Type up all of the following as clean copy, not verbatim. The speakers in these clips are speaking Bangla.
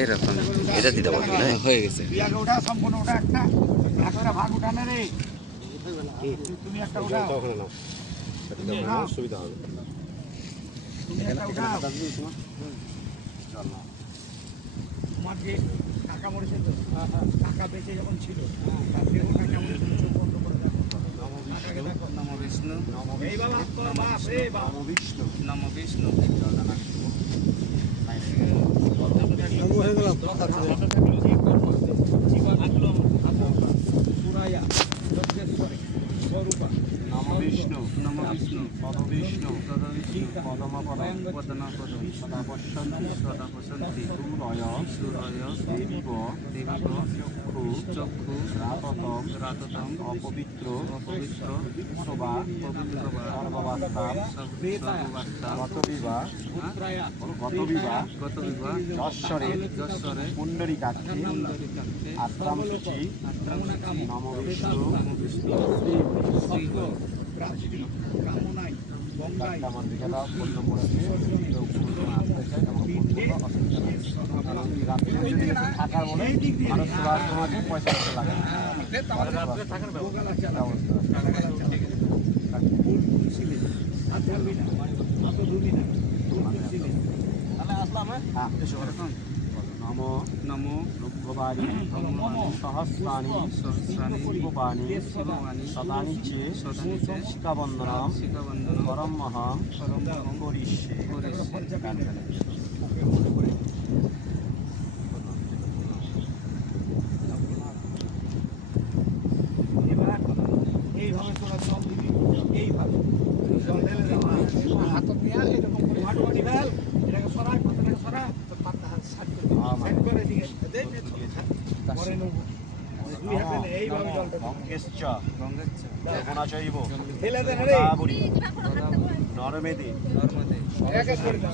এরকম এটা দিতে পারবো না, হয়ে গেছে। ওটা সম্পূর্ণ ওটা একটা একটা ভাগ উঠানে রে, তুমি একটা উঠাও, সুবিধা হবে। তোমার যে টাকা মরেছে তো, টাকা বেঁচে যখন ছিল তার দেহটা কেমন চোখ বন্ধ করে দেখো। নম বিষ্ণু, নম বিষ্ণু, নম বিষ্ণু। নম বিষ্ণু, নম বিষ্ণু, পদ বিষ্ণু, পদ বিষ্ণু, পদম পদম, পদনা পদম, সদা পশ্যন্তি, সদা পশ্যন্তি, সুরয়, সুরয়, দেবীব, দেবীব, চক্ষু, চক্ষু, রাততম, রাততম, অপবিত্র, অপবিত্র, পবিত্রবা, পবিত্রবা, সর্বাবস্থা, সর্বাবস্থা, গতবিবা, গতবিবা, গতবিবা, যশ্বরে, যশ্বরে, পুণ্ডরীকাক্ষে, পুণ্ডরীকাক্ষে, আত্রাম সূচি, আত্রাম সূচি, নম বিষ্ণু, নম বিষ্ণু, শ্রী কামনায় গঙ্গায় আমার দিকে দাও, ফোন নম্বর আছে, আসতে চাই আমার ফোন করবো, অসুবিধা নেই। কারণ রাত্রে যদি থাকার বলে মানুষ তোমাকে পয়সা দিতে লাগে থাকার ব্যবস্থা। নম নম ভবানী সহস্রাণি সহস্রাণি শিববাণী শিববাণী সদানি চে শিকাবন্দনম শিকাবন্দনম পরমহম পরমহম করিষ্যে এইভাবে তোরা জল দিবি, এইভাবে জল ঢেলে দেওয়া হাত দিয়ে এরকম করে মাটি ঢাল, এটাকে সরা, কতটাকে সরা, তো পাতা সাইড করে দিকে দেই পরে নেব। দুই হাতে এইভাবে জলটা গঙ্গেশ্চ গঙ্গেশ্চ গঙ্গনাচৈব ঢেলে দেন রে নরমেদি নরমেদি একে করে দাও,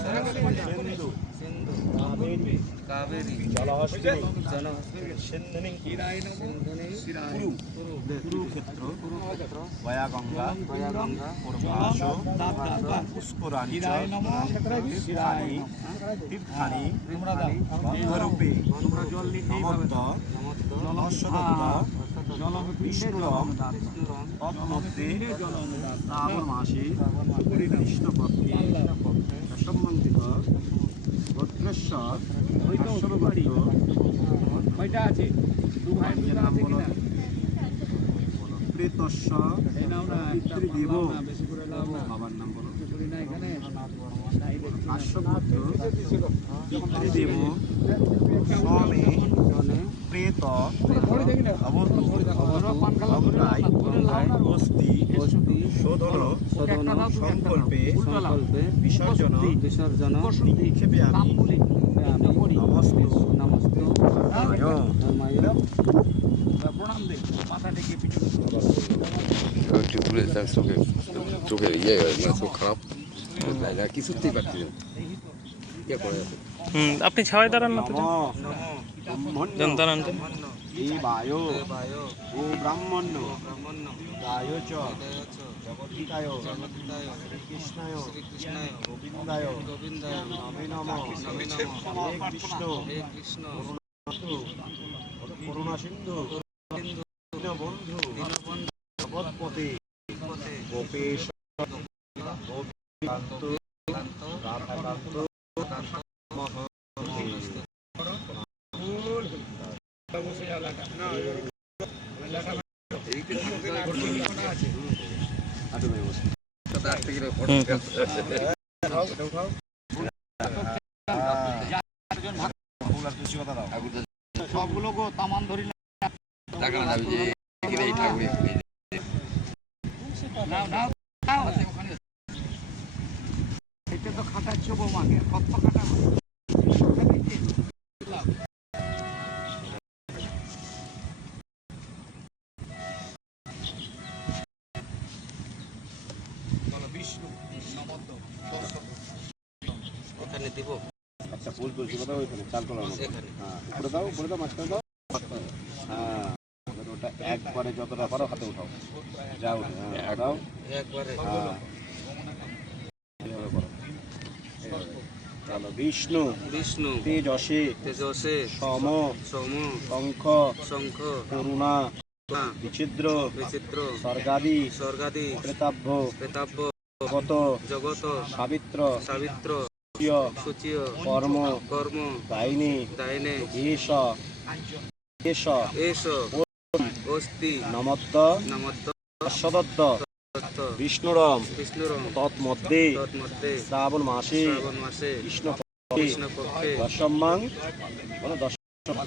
সিন্ধু সিন্ধু কাবেরী কাবেরী জলহস্তিনী জলহস্তিনী সিন্ধুনি কিরায় সিন্ধুনি শিরায় কুরুক্ষেত্র কুরুক্ষেত্র বয়া গঙ্গা বয়া গঙ্গা পূর্বাশ পুষ্করাণি কিরায় নমঃ শিরায় তীর্থানি তোমরা দাও গন্ধরূপে তোমরা জল নিতে এইভাবে দাও। জলহস্যদত্ত জলম বিষ্ণুরম তৎমধ্যে শ্রাবণ মাসে কৃষ্ণপক্ষে সম্বন্ধিত ভদ্রেশ্বর কয়টা আছে? দু ভাই আছে কিনা? প্রেতস্ব পিতৃদেব, বাবার নাম বলো। আশ্বপুত্র পিতৃদেব স্বামী প্রেত অবরায় অস্থি শোধন সংকল্পে বিসর্জন নিক্ষেপে আমি নমস্ত নমস্ত প্রণাম দে, মাথা টেকে পিছু চোখের ইয়ে চোখ খারাপ কিছুতেই পারছি না। আপনি ছাওয়াই দাঁড়ান না, দাঁড়ান বায়ো ও ব্রাহ্মণ্য গায় চ জগদ্ধিতায় শ্রীকৃষ্ণায় গোবিন্দায় নমে নমঃ হে কৃষ্ণ করুণা সিন্ধু বন্ধু জগৎপতে গোপেশ গোপীকান্ত রাধাকান্ত সবগুলো তামান ধরি এটা তো খাটাচ্ছ বৌমাকে, কত খাটা বিষ্ণু নমদ্য এখানে দিব একটা ফুল তুলসী পাতা ওইখানে চাল করার মতো উপরে দাও, উপরে দাও, মাঝখানে দাও। হ্যাঁ ওটা একবারে যতটা পারো হাতে উঠাও, যাও দাও একবারে। হ্যাঁ এইভাবে করো, বিষ্ণু বিষ্ণু তেজসে তেজসে সম সোম শঙ্খ শঙ্খ করুণা না বিচিদ্র বিচিত্র স্বর্গাদি স্বর্গাদি প্রেতাভ্য প্রেতাব্য জগত জগত সাবিত্র সাবিত্র সূর্য সূচিয় কর্ম কর্ম দায়িনী দায়নে ঈশ এষ এষ অস্তি নমদ্দ নমদ্দ সদদ্দ দত্ত বিষ্ণুরম বিষ্ণুরম তৎমধ্যে তন্মধ্যে শ্রাবণ মাসে শ্রাবণ মাসে কৃষ্ণ কৃষ্ণপক্ষে দশম্মাং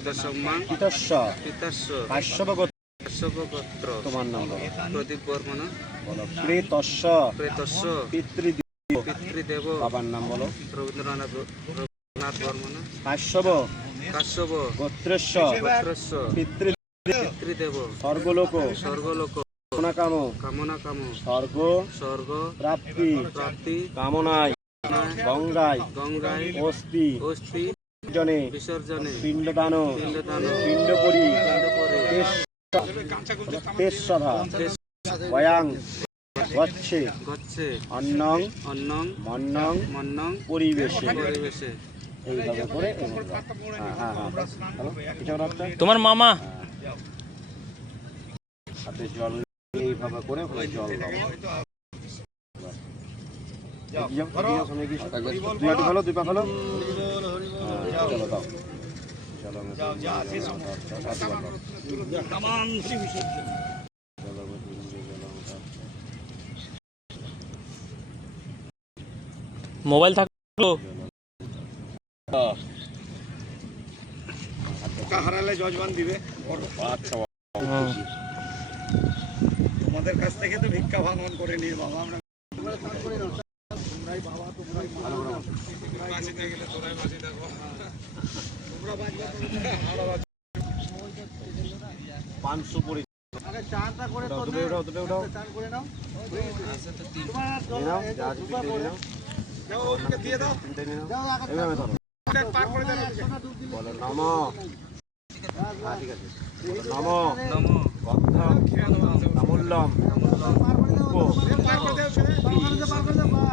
দশম্মাং পিতস্য পিতাস্য কাশ্যপগোত্র কাশ্যপগোত্র তোমার নাম বলো প্রদীপ বর্মণ বলো প্রেতস্য প্রেতস্য পিতৃদেব পিতৃদেব বাবার নাম বলো রবীন্দ্রনাথ বর্মণ কাশ্যপ কাশ্যপ গোত্রস্য গোত্রস্য পিতৃদেব স্বর্গলোক স্বর্গলোক কাম কামনা কাম স্বর্গ স্বর্গ প্রাপ্তি প্রাপ্তি কামনায় গঙ্গায় গঙ্গায় অস্থি অস্থি জনে বিসর্জনে পিণ্ডদান পিণ্ডদান পিণ্ডপুরী পিণ্ডপরে তেজসভা বয়াং গচ্ছে গচ্ছে অন্নং অন্নং মন্নং মন্নং পরিবেশে পরিবেশে এইভাবে করে হ্যাঁ হ্যাঁ হ্যালো এটা রাখতে তোমার মামা হাতে জল এইভাবে করে জল দাও দুই হাতে ফেলো দুই পা ফেলো চলো দাও মোবাইল থাকলো হারালে যজমান দিবে আচ্ছা তোমাদের কাছ থেকে তো ভিক্ষা ভাঙন করে নিয়ে বাবা আমরা পাঁচশো পরি দিয়ে দাও বলো নম ঠিক আছে নম নম গন্ধম আমূল্যম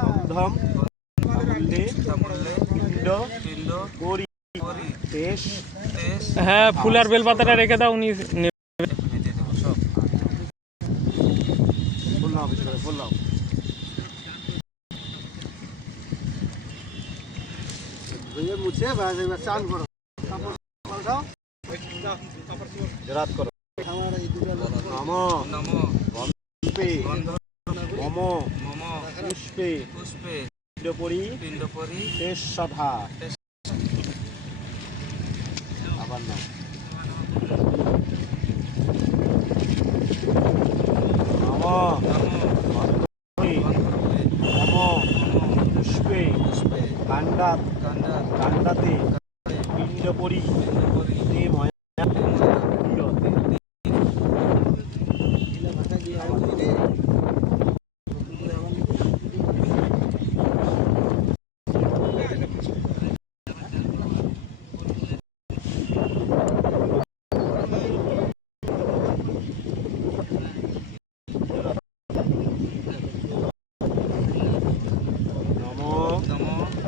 গন্ধম আমূল্যে পিণ্ড পিণ্ড করি তেজ হ্যাঁ ফুল আর বেলপাতাটা রেখে দাও উনি বললাম বললাম মুছে চান করো রাত করো নম নম পুষ্পে মম মম পুষ্পে পুষ্পে পিণ্ডপরি পিণ্ডপরি তেজ সধা আবার নাম নম মম পুষ্পে কাণ্ডাত কাণ্ডাতে পিণ্ডপরি তে ময়া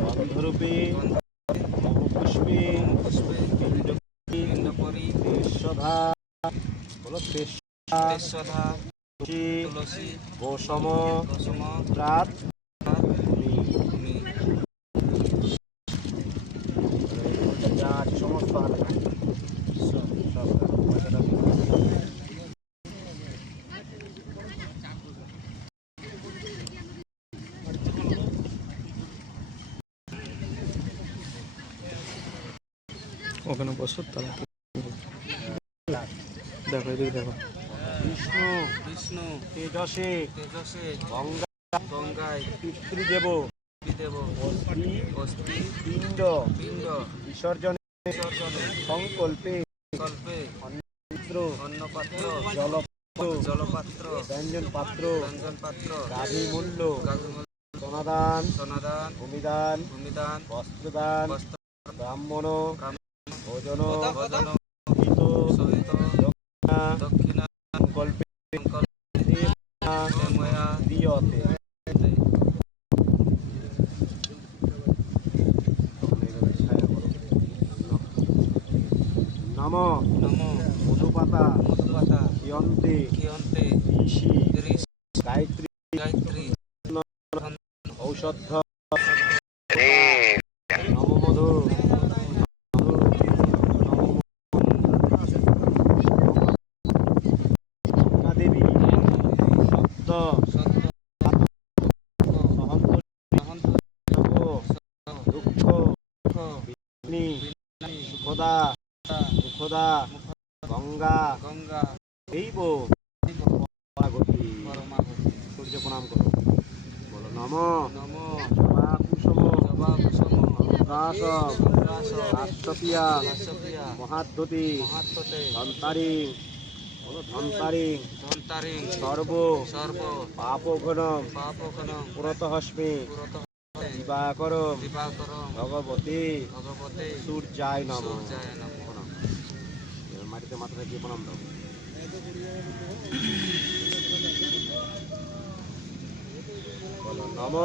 গন্ধরূপে পুষ্পে পিণ্ডপরি তেজসধা বলো তেজসধা তুলসী গোসম কুসুম প্রাত সমস্ত ওখানে বসো তাহলে দেখো এদিকে দেখো বিষ্ণু বিষ্ণু তেজসে তেজসে গঙ্গায় গঙ্গায় পিতৃদেব দেব অস্থি অস্থি পিণ্ড পিণ্ড বিসর্জনে বিসর্জনে সংকল্পে কল্পে অন্নপাত্র অন্নপাত্র জলপাত্র জলপাত্র ব্যঞ্জন পাত্র ব্যঞ্জন পাত্র গাভী মূল্য গাভীমূল্য সনাদান সনাদান ভূমিদান ভূমিদান বস্ত্রদান বস্ত্র ব্রাহ্মণ ভোজন ভোজন সহিত সহিত দক্ষিণা কল্পে ময়া দিয়তে নম নম মধুপাতা মধুপাতা ইয়ন্তে কিয়ন্তে ঋষি ঋষি গায়ত্রী গায়ত্রী ঔষধ নম মধু দেবী সত্য সত্য সহন্ত সহন্ত দুঃখ বিঘ্নি সুখদা মুখদা গঙ্গা গঙ্গা দৈব পরাগতি পরমাগতি সূর্য প্রণাম করো বলো নম নম জবা কুসুম জবা কুসুম দাস দাস রাষ্ট্রপিয়া রাসপিয়া মহাদ্যতি মহাত্মতে ধন্তারিং বলো ধন্তারিং ধন্তারিং সর্ব সর্ব পাপঘনম পাপঘনম পুরতহস্মি পুরত দিবাকরম দিবাকরম ভগবতী ভগবতে সূর্যায় নম সূর্যায় নমঃ প্রণাম। এবার মাটিতে মাথা রেখে প্রণাম দাও বলো নম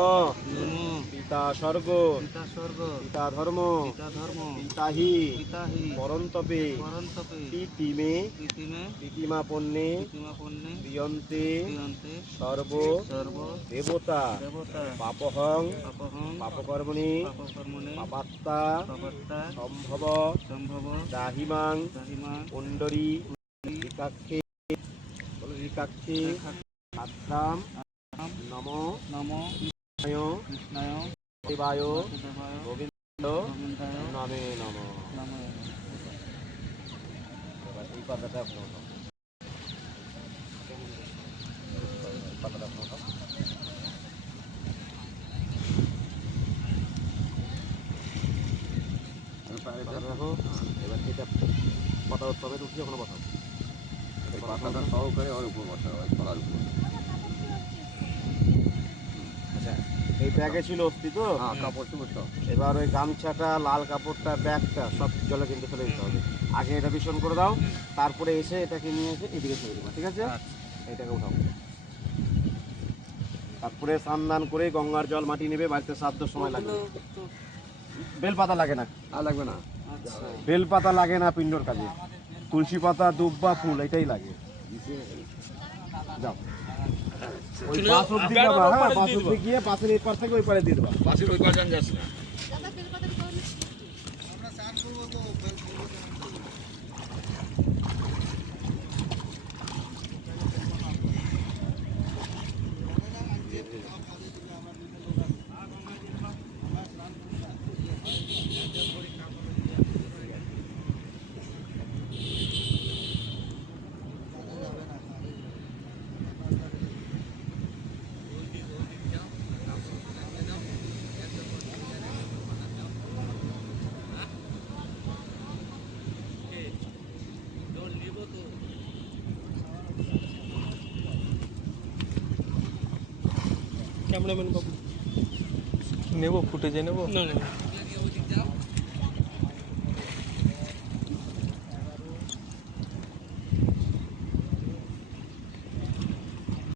নমঃ পিতা স্বর্গ পিতা স্বর্গ পিতা ধর্ম পিতা ধর্ম পিতাহি পিতাহি পরন্তপে পরন্তপে প্রীতিমে প্রীতিমে প্রীতিমা পণ্যে প্রীতিমা পণ্যে প্রিয়ন্তে প্রিয়ন্তে সর্ব সর্ব দেবতা দেবতা পাপহং পাপহং পাপকর্মণি পাপকর্মণে পাপাত্তা পাপাত্তা সম্ভব সম্ভব দাহিমাং দাহিমা পুণ্ডরী ঋকাক্ষে বলো ঋকাক্ষে আত্রাম নম নম কৃষ্ণায় দেবায় বাসুদেবায় গোবিন্দ গোবিন্দায় নামে নম নমঃ এবার এই পাতাটা আপনার উঠাও। এই পাতাটা আপনার উঠাও। পাতাটা রাখো। এবার এটা পাতা উৎসবের উঠিয়ে ওখানে বসাও এই পাতাটা সহকারে ওর উপর বসা হয় তলার উপর। আচ্ছা এই ব্যাগে ছিল অস্থি তো হ্যাঁ কাপড় চোপড় সব। এবার ওই গামছাটা লাল কাপড়টা ব্যাগটা সব জলে কিন্তু ফেলে দিতে হবে আগে এটা ভীষণ করে দাও তারপরে এসে এটাকে নিয়ে এসে এদিকে ছেড়ে দেবা ঠিক আছে এটাকে উঠাও তারপরে স্নান করে গঙ্গার জল মাটি নেবে বাড়িতে শ্রাদ্ধ সময় লাগবে বেলপাতা লাগে না আর লাগবে না। বেলপাতা লাগে না পিণ্ডর কাজে তুলসী পাতা দুব্বা ফুল এটাই লাগে যাও ওই পাশ অব্দি যাবা হ্যাঁ পাশ অব্দি গিয়ে পাশের এই পাশ থেকে ওই পারে দিয়ে দেবা বাসির ওই পাশে যাস না। ক্যামেরাম্যান বাবু নেবো ফুটেজে নেবো না